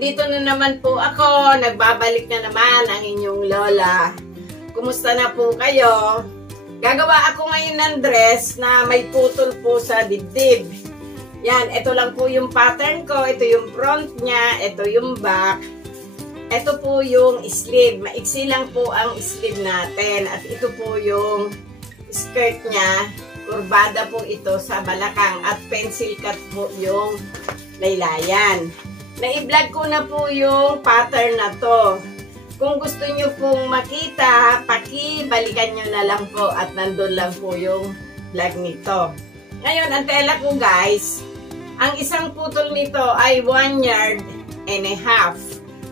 nandito na naman po ako. Nagbabalik na naman ang inyong lola. Kumusta na po kayo? Gagawa ako ngayon ng dress na may putol po sa dibdib. Yan, ito lang po yung pattern ko. Ito yung front niya, ito yung back. Ito po yung sleeve. Maiksi lang po ang sleeve natin. At ito po yung skirt niya. Kurbada po ito sa balakang. At pencil cut po yung laylayan. Na-i-vlog ko na po yung pattern na to. Kung gusto nyo pong makita, paki-balikan nyo na lang po at nandun lang po yung vlog nito. Ngayon, ang tela ko guys, ang isang putol nito ay 1 yard and a half.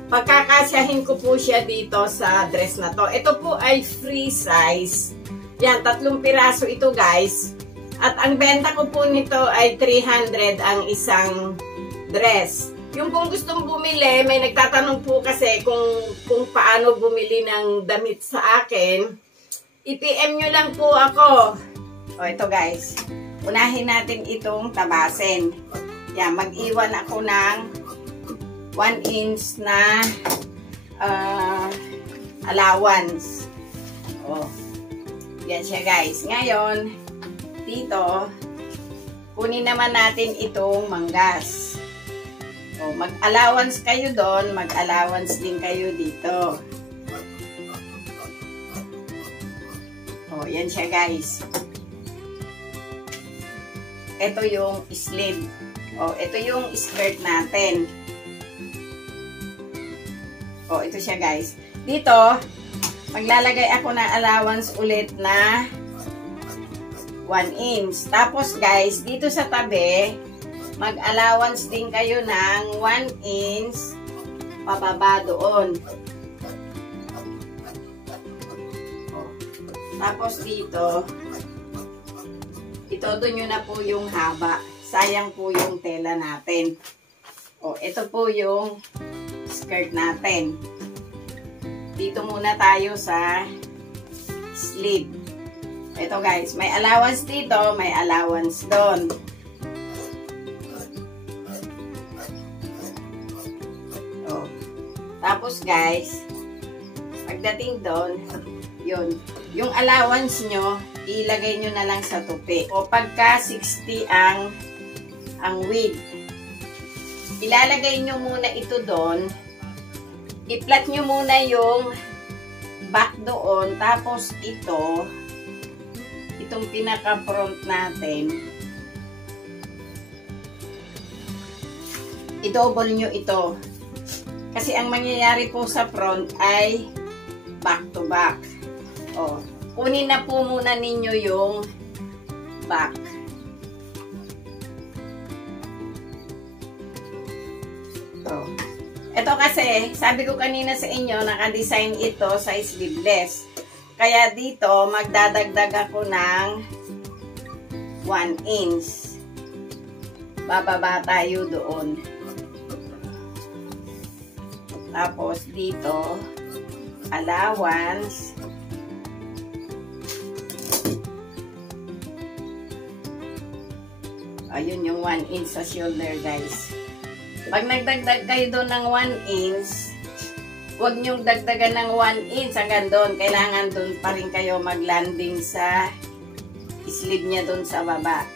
Pagkakasyahin ko po siya dito sa dress na to. Ito po ay free size. Yan, 3 piraso ito guys. At ang benta ko po nito ay 300 ang isang dress. Yung kung gustong bumili, may nagtatanong po kasi kung paano bumili ng damit sa akin, i-PM nyo lang po ako. O, ito guys. Unahin natin itong tabasin. Yan, mag-iwan ako ng 1 inch na allowance. O, yan siya guys. Ngayon, dito, kunin naman natin itong manggas. O, mag-allowance kayo doon, mag-allowance din kayo dito. O, yan siya guys. Ito yung sleeve. O, ito yung skirt natin. O, ito siya guys. Dito, maglalagay ako ng allowance ulit na 1 inch. Tapos guys, dito sa tabi, mag-allowance din kayo ng 1 inch pababa doon. O, tapos dito, itodo nyo na po yung haba. Sayang po yung tela natin. O, ito po yung skirt natin. Dito muna tayo sa sleeve. Ito guys, may allowance dito, may allowance doon. O, tapos guys, pagdating doon, yun, yung allowance nyo, ilagay nyo na lang sa tupi. O pagka 60 ang width, ilalagay nyo muna ito doon. I-flat nyo muna yung back doon. Tapos itong pinaka-front natin, i-double nyo ito. Kasi ang mangyayari po sa front ay back to back. O, kunin na po muna ninyo yung back. Ito kasi, sabi ko kanina sa inyo, naka-design ito sa sleeveless. Kaya dito, magdadagdag ako ng 1 inch. Bababa tayo doon. Tapos dito, allowance. Ayun yung 1 inch sa shoulder guys. Pag nagdagdag kayo doon ng 1 inch, huwag nyong dagdagan ng 1 inch hanggang doon. Kailangan doon pa rin kayo mag-landing sa sleeve niya doon sa baba.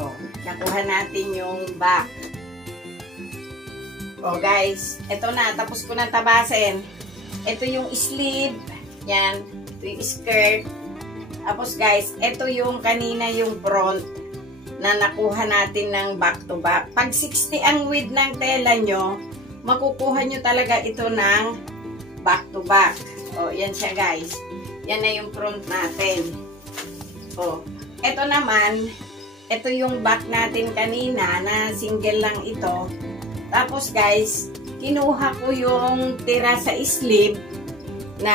O, nakuha natin yung back. O guys, ito na. Tapos ko na tabasin. Ito yung sleeve. Yan. Ito yung skirt. Tapos guys, ito yung kanina yung front na nakuha natin ng back to back. Pag 60 ang width ng tela nyo, makukuha nyo talaga ito ng back to back. O, yan siya guys. Yan na yung front natin. O, ito naman, ito yung back natin kanina na single lang ito. Tapos guys, kinuha ko yung tira sa sleeve na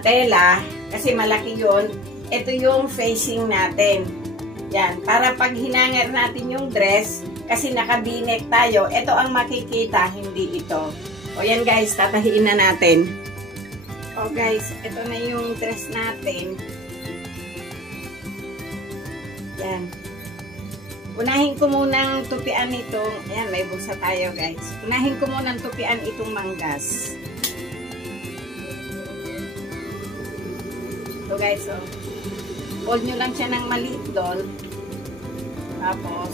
tela kasi malaki yun. Ito yung facing natin. Yan, para pag hinangar natin yung dress, kasi naka-v-neck tayo, ito ang makikita, hindi ito. O yan guys, tatahiin na natin. O guys, ito na yung dress natin. Yan. Unahin ko munang tupian itong, ayan, may bulsa tayo guys. Unahin ko munang tupian itong manggas. So guys, so, fold nyo lang siya ng maliit doon. Tapos,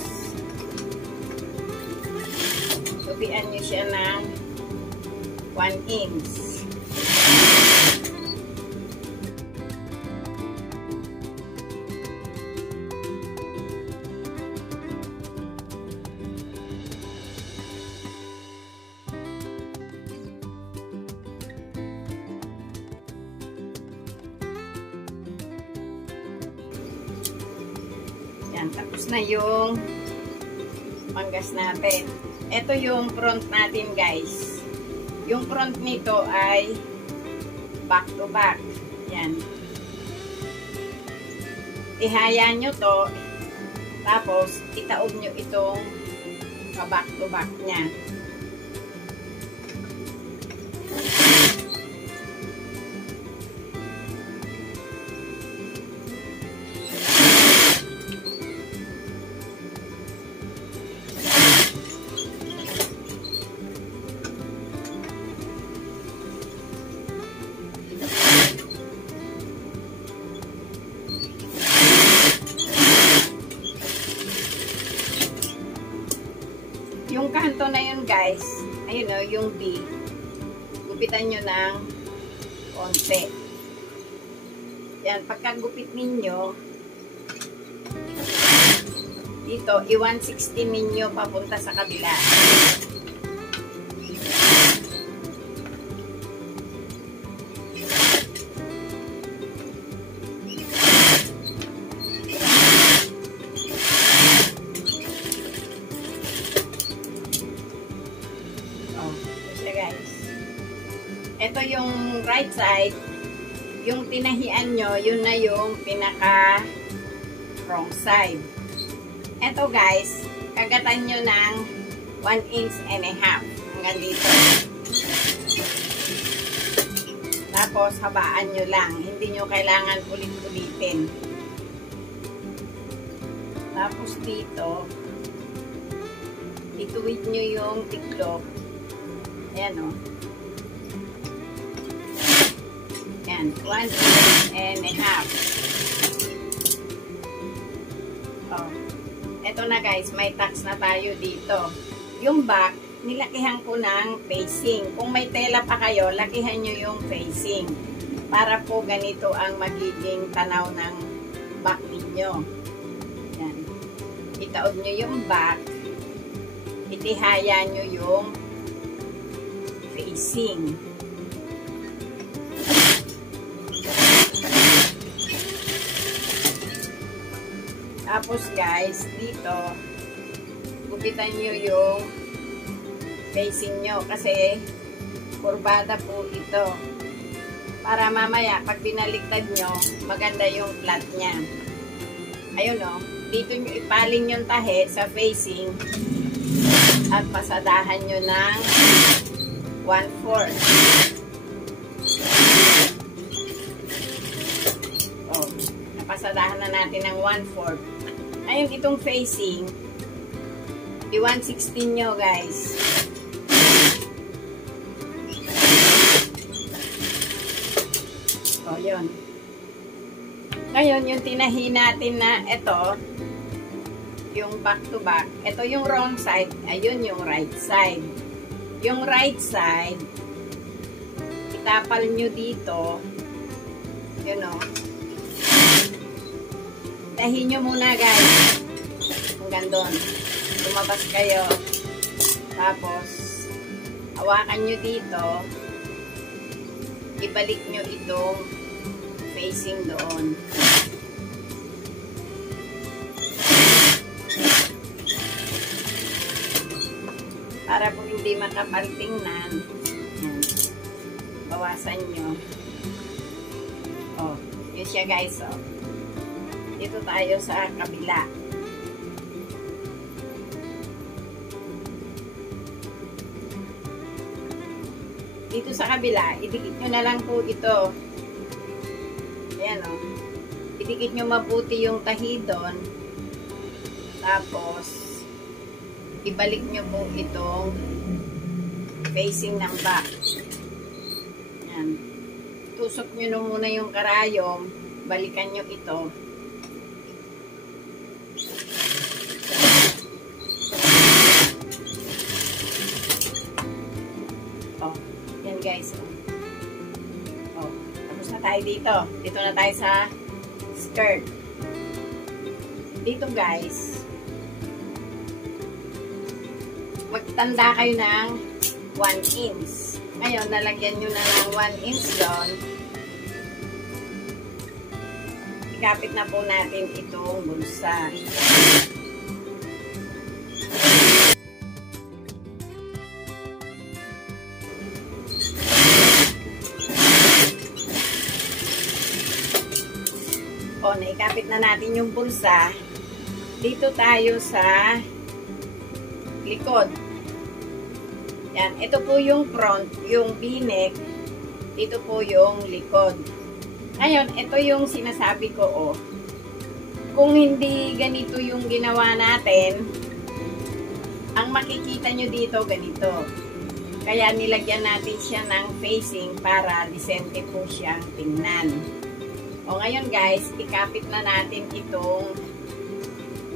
tupian nyo siya ng 1 inch. Yan, tapos na yung manggas natin. Ito yung front natin guys. Yung front nito ay back to back. Yan. Ihaya nyo to. Tapos itaob nyo itong back to back nya. Yung kanto na yun guys, ayun o, yung B, gupitan nyo ng konti. Yan, pagkagupit ninyo, dito, i-160 ninyo papunta sa kabila. Ito yung right side, yung tinahian nyo, yun na yung pinaka wrong side. Ito guys, kagatan nyo ng 1.5 inch hanggang dito. Tapos habaan nyo lang, hindi nyo kailangan ulit-ulitin. Tapos dito, ituwid nyo yung tiklop. Ayan o. Yan, 1.5 inch. Oh. Ito na guys, may tax na tayo dito. Yung back, nilakihan ko ng facing. Kung may tela pa kayo, lakihan nyo yung facing. Para po ganito ang magiging tanaw ng back ninyo. Yan. Itaob nyo yung back. Itihaya nyo yung facing. Tapos guys, dito, gupitan nyo yung facing nyo kasi kurbada po ito. Para mamaya, pag binaliktad nyo, maganda yung flat nya. Ayun o, dito nyo ipaling yung tahe sa facing at pasadahan nyo ng 1/4. Oh, napasadahan na natin ng 1/4. Ayun, itong facing, i-116 nyo guys. O, yun. Ngayon, yung tinahi natin na ito, yung back to back, ito yung wrong side, ayun yung right side. Yung right side, itapal nyo dito, yun o. Tahin nyo muna guys. Hanggang doon. Lumabas kayo. Tapos, hawakan nyo dito. Ibalik nyo itong facing doon. Para po hindi makapaltingnan. Bawasan nyo. Oh, yun siya guys. Oh. Dito tayo sa kabila. Dito sa kabila, idikit nyo na lang po ito. Ayan o. Idikit nyo mabuti yung tahi doon. Tapos, ibalik nyo po itong facing ng back. Yan. Tusok nyo na muna yung karayom. Balikan nyo ito. Oh, yan guys. Oh, tapos na tayo dito. Dito na tayo sa skirt. Dito guys, magtanda kayo ng 1 inch. Ngayon, nalagyan nyo na ng 1 inch doon. Ikapit na po natin itong bulsa. O, naikapit na natin yung bulsa. Dito tayo sa likod. Yan. Ito po yung front, yung V-neck. Dito po yung likod. Ngayon, ito yung sinasabi ko, oh. Kung hindi ganito yung ginawa natin, ang makikita nyo dito, ganito. Kaya nilagyan natin siya ng facing para disente po siyang tingnan. O ngayon guys, ikapit na natin itong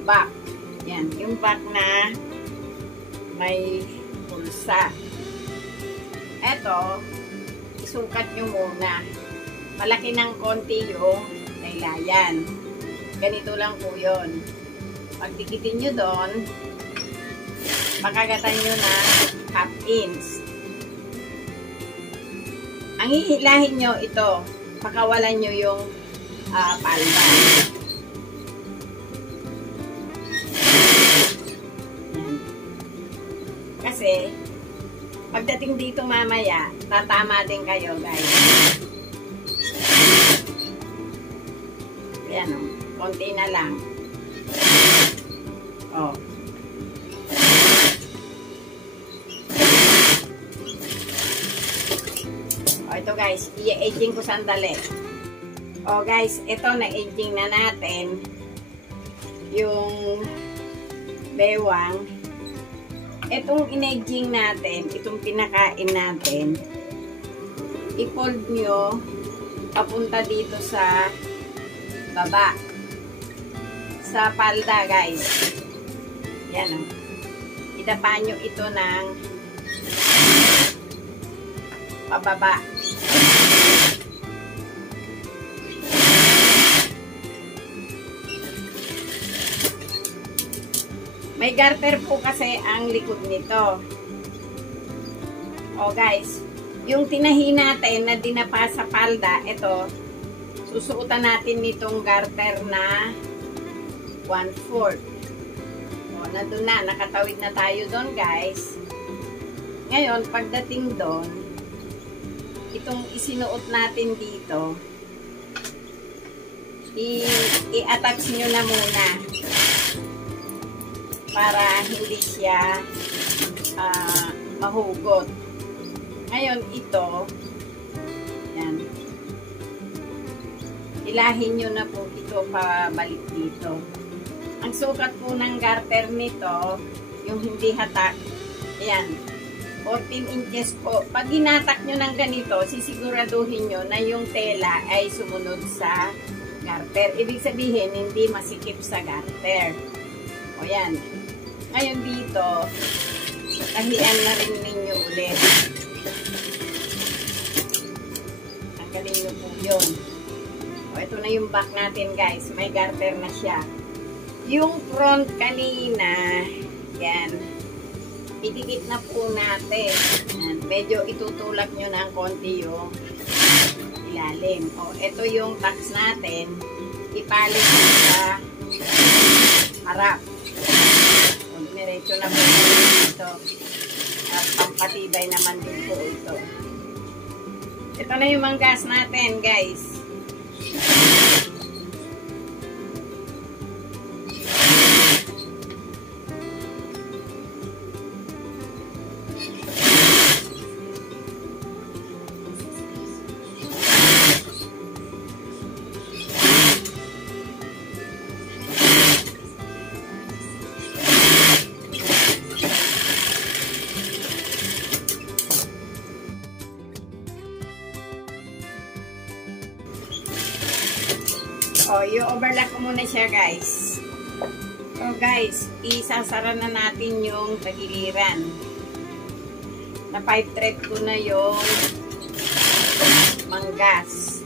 back. Yan, yung back na may pulsa. Eto, isukat nyo muna. Malaki ng konti yung laylayan. Ganito lang po yun. Pagdikitin nyo doon, makagatan nyo na 1/2 inch. Ang hihilahin nyo ito, pakawalan nyo yung palma. Kasi, pagdating dito mamaya, tatama din kayo, guys. Ayan o, konti na lang. O. O, ito guys, i-aging ko sandali. O guys, ito na-aging na natin yung bewang. Itong in-aging natin, itong pinakain natin, i-fold nyo papunta dito sa baba. Sa palda, guys. Yan o. Idapa nyo ito ng pababa. May garter po kasi ang likod nito. O guys, yung tinahi natin na dinapa sa palda, ito, susuotan natin nitong garter na 1/4. O, nandun na, nakatawid na tayo doon guys. Ngayon, pagdating doon, itong isinuot natin dito, i-attach nyo na muna. Para hindi siya mahugot. Ngayon, ito, yan, ilahin nyo na po ito pabalik dito. Ang sukat po ng garter nito, yung hindi hatak, yan, 14 inches po. Pag ginatak nyo ng ganito, sisiguraduhin nyo na yung tela ay sumunod sa garter. Ibig sabihin, hindi masikip sa garter. O yan. Ngayon dito, tahian na rin ninyo ulit. Tanggalin nyo po yun. O, ito na yung back natin guys. May garter na siya. Yung front kanina, yan, idikit na po natin. Yan, medyo itutulak nyo ng konti yung ilalim. O, ito yung tax natin. Ipalit sa harap. Diretso na po ito. At pampatibay naman din po ito. Ito na yung manggas natin, guys. O, i-overlock ko muna siya, guys. So, guys, isasara na natin yung tagiliran. Na 5 thread ko na yung manggas.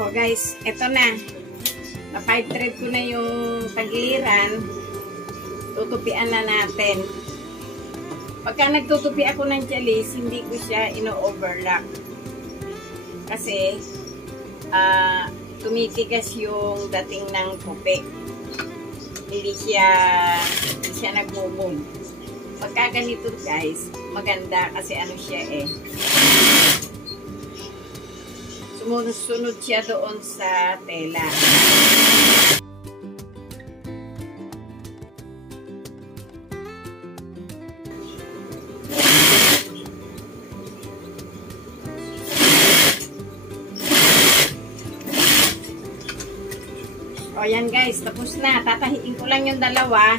O guys, eto na. Na 5 thread ko na yung tagiliran. Tutupian na natin. Pagka nagtutupi ako ng tiyalis, hindi ko siya ino-overlock. Kasi, tumitigas yung dating ng pupi. Hindi siya nagmumum. Pagka ganito guys, maganda kasi ano siya eh. Sumunod siya doon sa tela. O yan guys, tapos na. Tatahiin ko lang yung dalawa.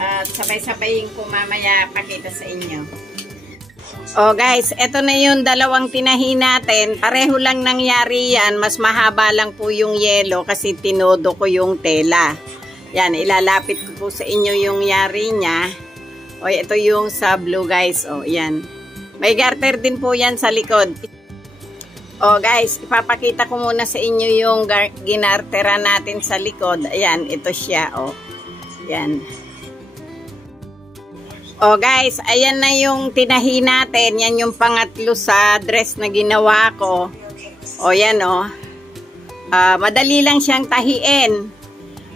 At sabay-sabayin ko mamaya pakita sa inyo. O guys, eto na yung dalawang tinahi natin. Pareho lang nangyari yan. Mas mahaba lang po yung yelo kasi tinodo ko yung tela. Yan, ilalapit ko po sa inyo yung yari niya. O, ito yung sa blue guys. O, yan. May garter din po yan sa likod. O guys, ipapakita ko muna sa inyo yung ginartera natin sa likod. Ayan, ito siya. O, yan. O guys, ayan na yung tinahi natin. Yan yung pangatlo sa dress na ginawa ko. O yan o. Madali lang siyang tahiin.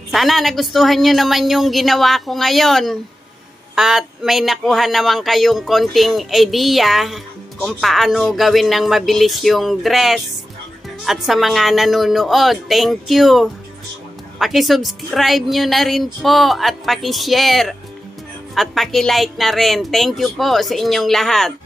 Sana nagustuhan nyo naman yung ginawa ko ngayon. At may nakuha naman kayong konting idea kung paano gawin ng mabilis yung dress. At sa mga nanonood, thank you. Paki-subscribe nyo na rin po at paki-share. At paki-like na rin. Thank you po sa inyong lahat.